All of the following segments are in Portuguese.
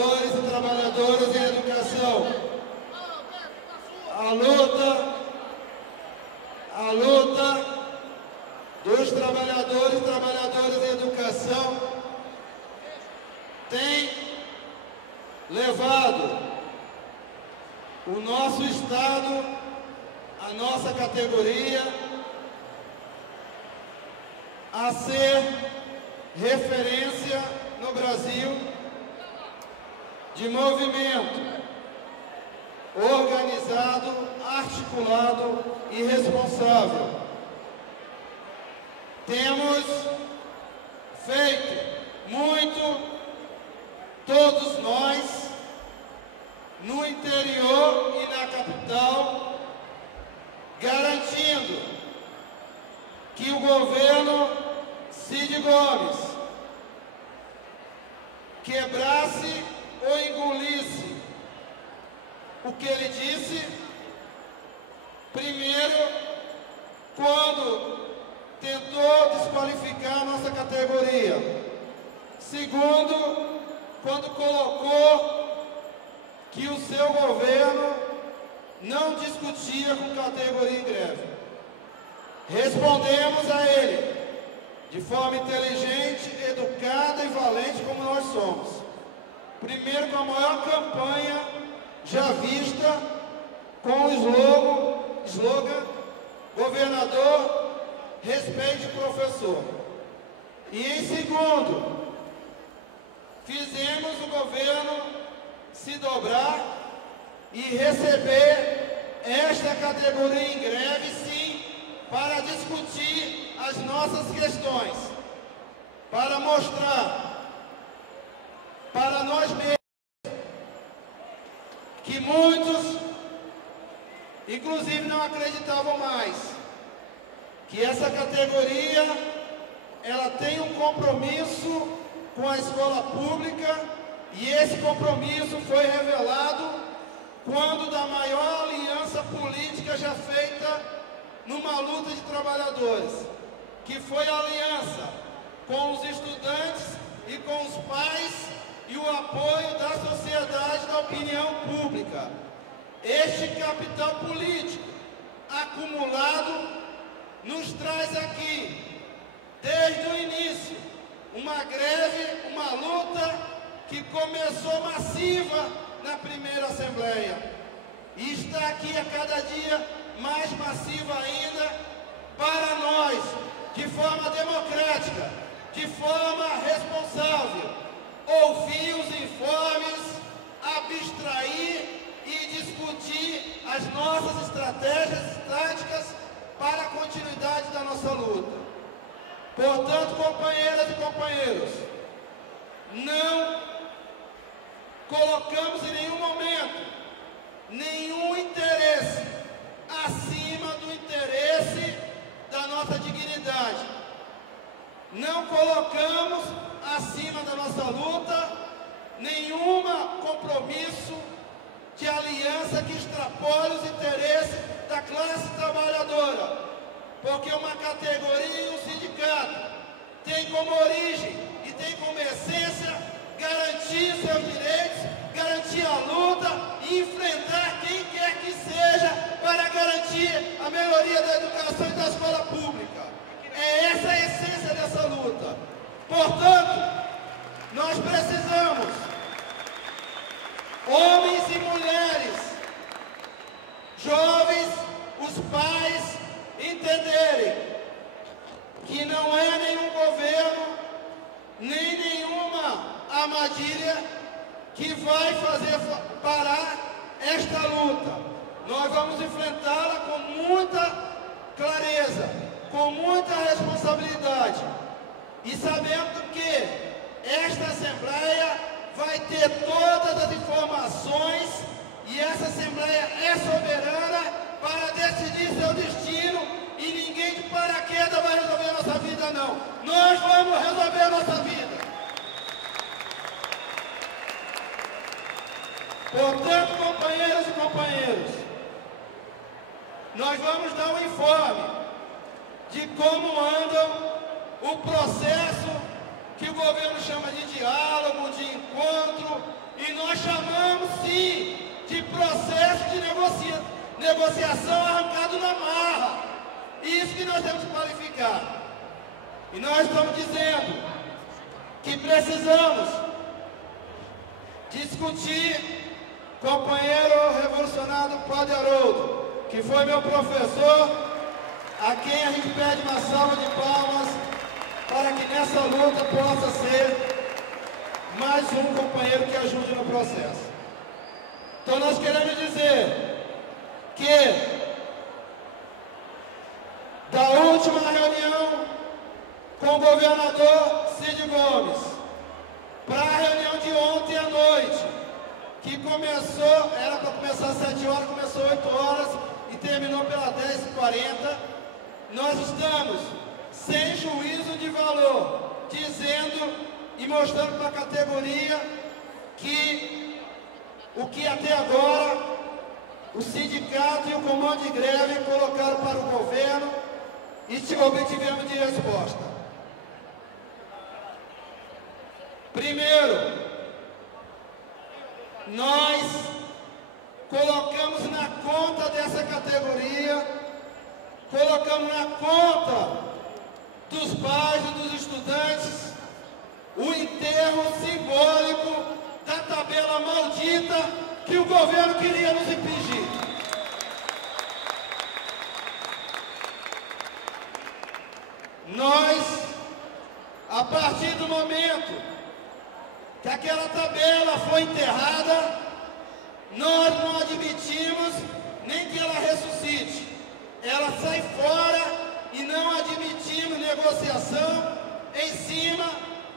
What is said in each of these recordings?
trabalhadores e trabalhadoras em educação. A luta dos trabalhadores e trabalhadoras em educação tem levado o nosso Estado, a nossa categoria, a ser referência no Brasil de movimento organizado, articulado e responsável. Temos feito muito, todos nós, no interior e na capital, garantindo que o governo Cid Gomes quebrasse ou engolisse o que ele disse, primeiro, quando tentou desqualificar a nossa categoria. Segundo, quando colocou que o seu governo não discutia com categoria em greve. Respondemos a ele de forma inteligente, educada e valente como nós somos. Primeiro, com a maior campanha já vista, com o slogan governador, respeite o professor. E em segundo, fizemos o governo se dobrar e receber esta categoria em greve, sim, para discutir as nossas questões, para mostrar para nós mesmos que muitos, inclusive, não acreditavam mais que essa categoria ela tem um compromisso com a escola pública, e esse compromisso foi revelado quando da maior aliança política já feita numa luta de trabalhadores, que foi a aliança com os estudantes e com os pais e o apoio da sociedade, da opinião pública. Este capital político acumulado nos traz aqui, desde o início, uma greve, uma luta que começou massiva na primeira Assembleia e está aqui a cada dia mais massiva ainda para nós, de forma democrática, de forma responsável, ouvir os informes, abstrair e discutir as nossas estratégias e táticas para a continuidade da nossa luta. Portanto, companheiras e companheiros, não colocamos em nenhum momento nenhum interesse acima do interesse da nossa dignidade. Não colocamos acima da nossa luta nenhum compromisso de aliança que extrapole os interesses da classe trabalhadora, porque uma categoria e um sindicato tem como origem e tem como essência garantir seus direitos, garantir a luta e enfrentar quem quer que seja para garantir a melhoria da educação e da escola pública. É essa a essência dessa luta. Portanto, nós precisamos, homens e mulheres, jovens, os pais, entenderem que não é nenhum governo, nem nenhuma armadilha que vai fazer parar esta luta. Nós vamos enfrentá-la com muita clareza, com muita responsabilidade e sabendo que esta Assembleia vai ter todas as informações e essa Assembleia é soberana para decidir seu destino e ninguém de paraquedas vai resolver a nossa vida, não. Nós vamos resolver a nossa vida. Portanto, companheiras e companheiros, nós vamos dar um informe de como anda o processo que o governo chama de diálogo, de encontro, e negociação arrancado na marra. Isso que nós temos que qualificar. E nós estamos dizendo que precisamos discutir, companheiro revolucionário Padre Haroldo, que foi meu professor, a quem a gente pede uma salva de palmas para que nessa luta possa ser mais um companheiro que ajude no processo. Então nós queremos dizer que da última reunião com o governador Cid Gomes para a reunião de ontem à noite, que começou, era para começar às 7 horas, começou às 8 horas e terminou pelas 10h40, nós estamos sem juízo de valor, dizendo e mostrando para a categoria que o que até agora o sindicato e o comando de greve colocaram para o governo e obtivemos de resposta. Primeiro, nós colocamos na conta dessa categoria, colocamos na conta dos pais e dos estudantes o enterro simbólico da tabela maldita que o governo queria nos impingir. Nós, a partir do momento que aquela tabela foi enterrada, nós não admitimos nem que ela ressuscite. Ela sai fora e não admitimos negociação em cima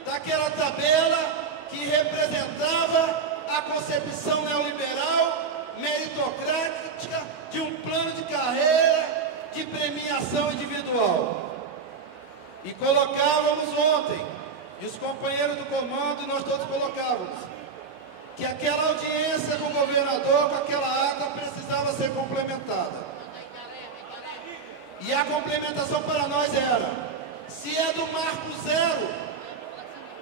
daquela tabela que representava a concepção neoliberal, meritocrática, de um plano de carreira, de premiação individual. E colocávamos ontem, e os companheiros do comando, nós todos colocávamos, que aquela audiência com o governador, com aquela ata, precisava ser complementada. E a complementação para nós era, se é do marco zero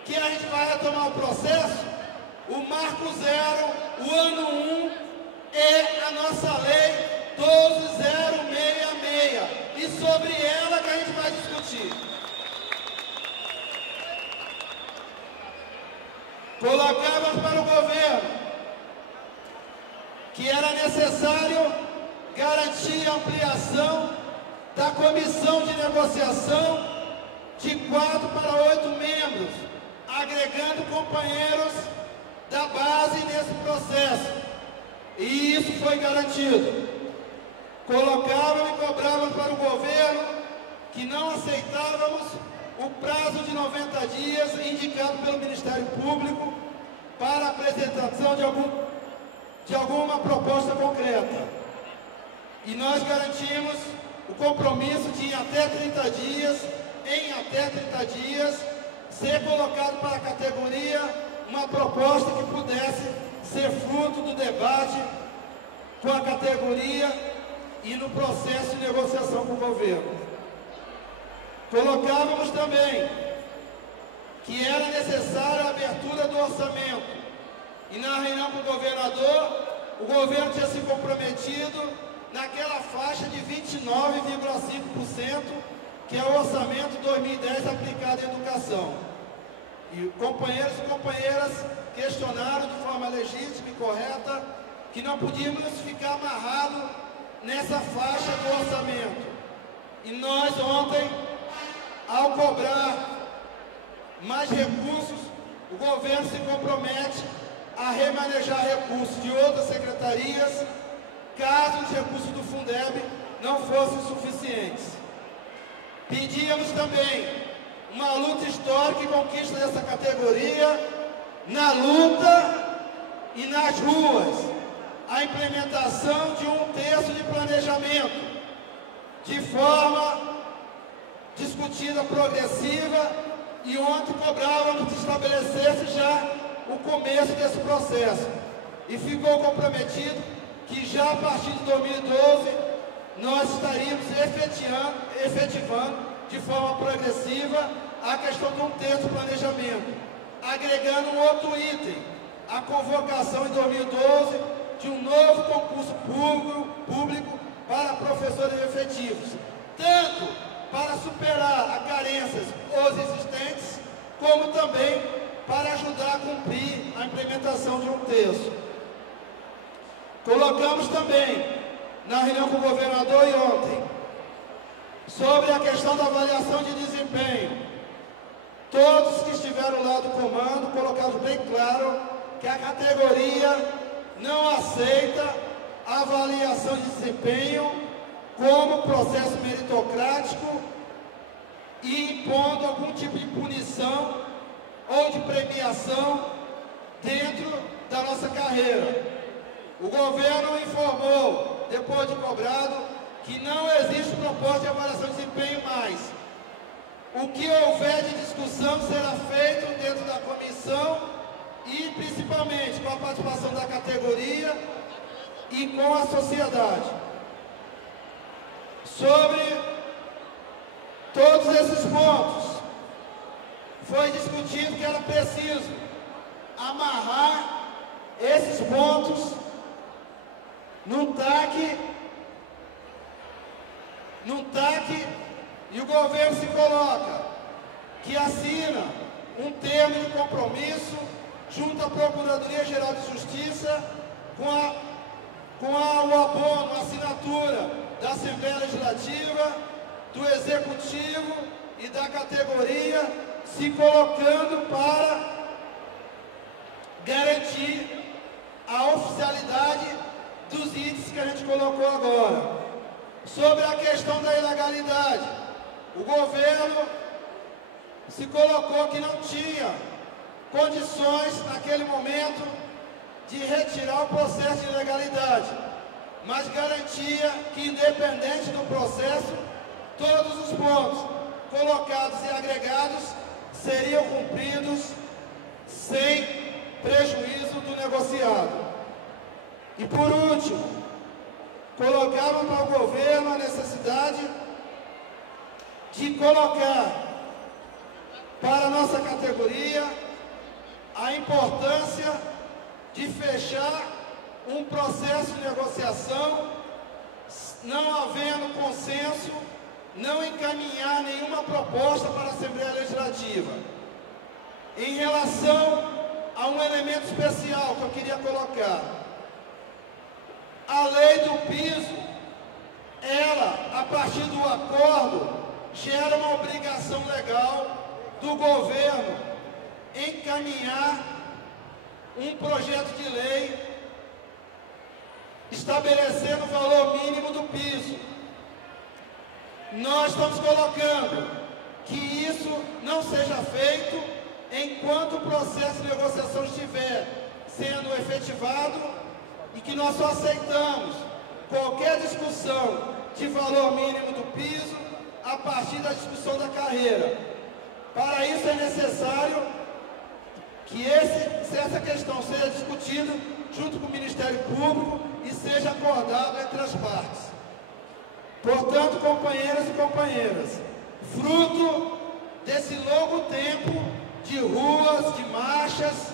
que a gente vai retomar o processo, o marco zero, o ano 1, é a nossa lei 12.066, e sobre ela que a gente vai discutir. Colocávamos para o governo que era necessário garantir a ampliação da comissão de negociação de 4 para 8 membros, agregando companheiros da base nesse processo. E isso foi garantido. Colocávamos e cobrávamos para o governo que não aceitávamos o prazo de 90 dias indicado pelo Ministério Público para a apresentação de alguma proposta concreta. E nós garantimos o compromisso de em até 30 dias, ser colocado para a categoria uma proposta que pudesse ser fruto do debate com a categoria e no processo de negociação com o governo. Colocávamos também que era necessária a abertura do orçamento. E na reunião com o governador, o governo tinha se comprometido naquela faixa de 29,5%, que é o orçamento 2010 aplicado à educação. E companheiros e companheiras questionaram de forma legítima e correta que não podíamos ficar amarrados nessa faixa do orçamento. E nós ontem, ao cobrar mais recursos, o governo se compromete a remanejar recursos de outras secretarias, caso os recursos do Fundeb não fossem suficientes. Pedíamos também uma luta histórica e conquista dessa categoria, na luta e nas ruas, a implementação de 1/3 de planejamento, de forma discutida progressiva, e ontem cobrávamos que estabelecesse já o começo desse processo. E ficou comprometido que já a partir de 2012 nós estaríamos efetivando de forma progressiva a questão de 1/3 do planejamento, agregando um outro item, a convocação em 2012 de um novo concurso público para professores efetivos, tanto para superar as carências os existentes, como também para ajudar a cumprir a implementação de um terço. Colocamos também na reunião com o governador e ontem sobre a questão da avaliação de desempenho. Todos que estiveram lá do comando colocaram bem claro que a categoria não aceita a avaliação de desempenho como processo meritocrático e impondo algum tipo de punição ou de premiação dentro da nossa carreira. O governo informou, depois de cobrado, que não existe proposta de avaliação de desempenho mais. O que houver de discussão será feito dentro da comissão e principalmente com a participação da categoria e com a sociedade. Sobre todos esses pontos, foi discutido que era preciso amarrar esses pontos num TAC, e o governo se coloca que assina um termo de compromisso junto à Procuradoria-Geral de Justiça com o abono, a assinatura da Assembleia Legislativa, do Executivo e da categoria, se colocando para garantir a oficialidade dos índices que a gente colocou agora. Sobre a questão da ilegalidade, o governo se colocou que não tinha condições, naquele momento, de retirar o processo de ilegalidade, mas garantia que, independente do processo, todos os pontos colocados e agregados seriam cumpridos sem prejuízo do negociado. E, por último, colocava para o governo a necessidade de colocar para a nossa categoria a importância de fechar um processo de negociação, não havendo consenso, não encaminhar nenhuma proposta para a Assembleia Legislativa. Em relação a um elemento especial que eu queria colocar, a lei do piso, ela, a partir do acordo, gera uma obrigação legal do governo encaminhar um projeto de lei estabelecendo o valor mínimo do piso. Nós estamos colocando que isso não seja feito enquanto o processo de negociação estiver sendo efetivado e que nós só aceitamos qualquer discussão de valor mínimo do piso a partir da discussão da carreira. Para isso é necessário que essa questão seja discutida junto com o Ministério Público e seja acordado entre as partes. Portanto, companheiros e companheiras, fruto desse longo tempo de ruas, de marchas,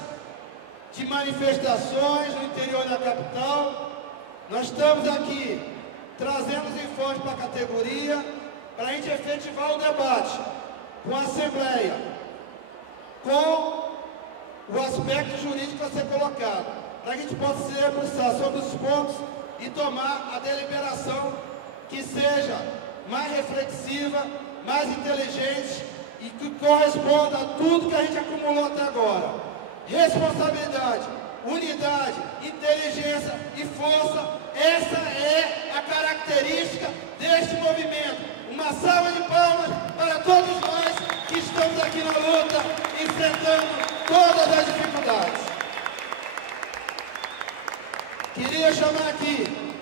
de manifestações no interior da capital, nós estamos aqui trazendo os informes para a categoria para a gente efetivar o debate com a Assembleia, com o aspecto jurídico a ser colocado, para que a gente possa se debruçar sobre os pontos e tomar a deliberação que seja mais reflexiva, mais inteligente e que corresponda a tudo que a gente acumulou até agora. Responsabilidade, unidade, inteligência e força, essa é a característica deste movimento. Uma salva de palmas para todos nós que estamos aqui na luta, enfrentando todas as dificuldades. Queria chamar aqui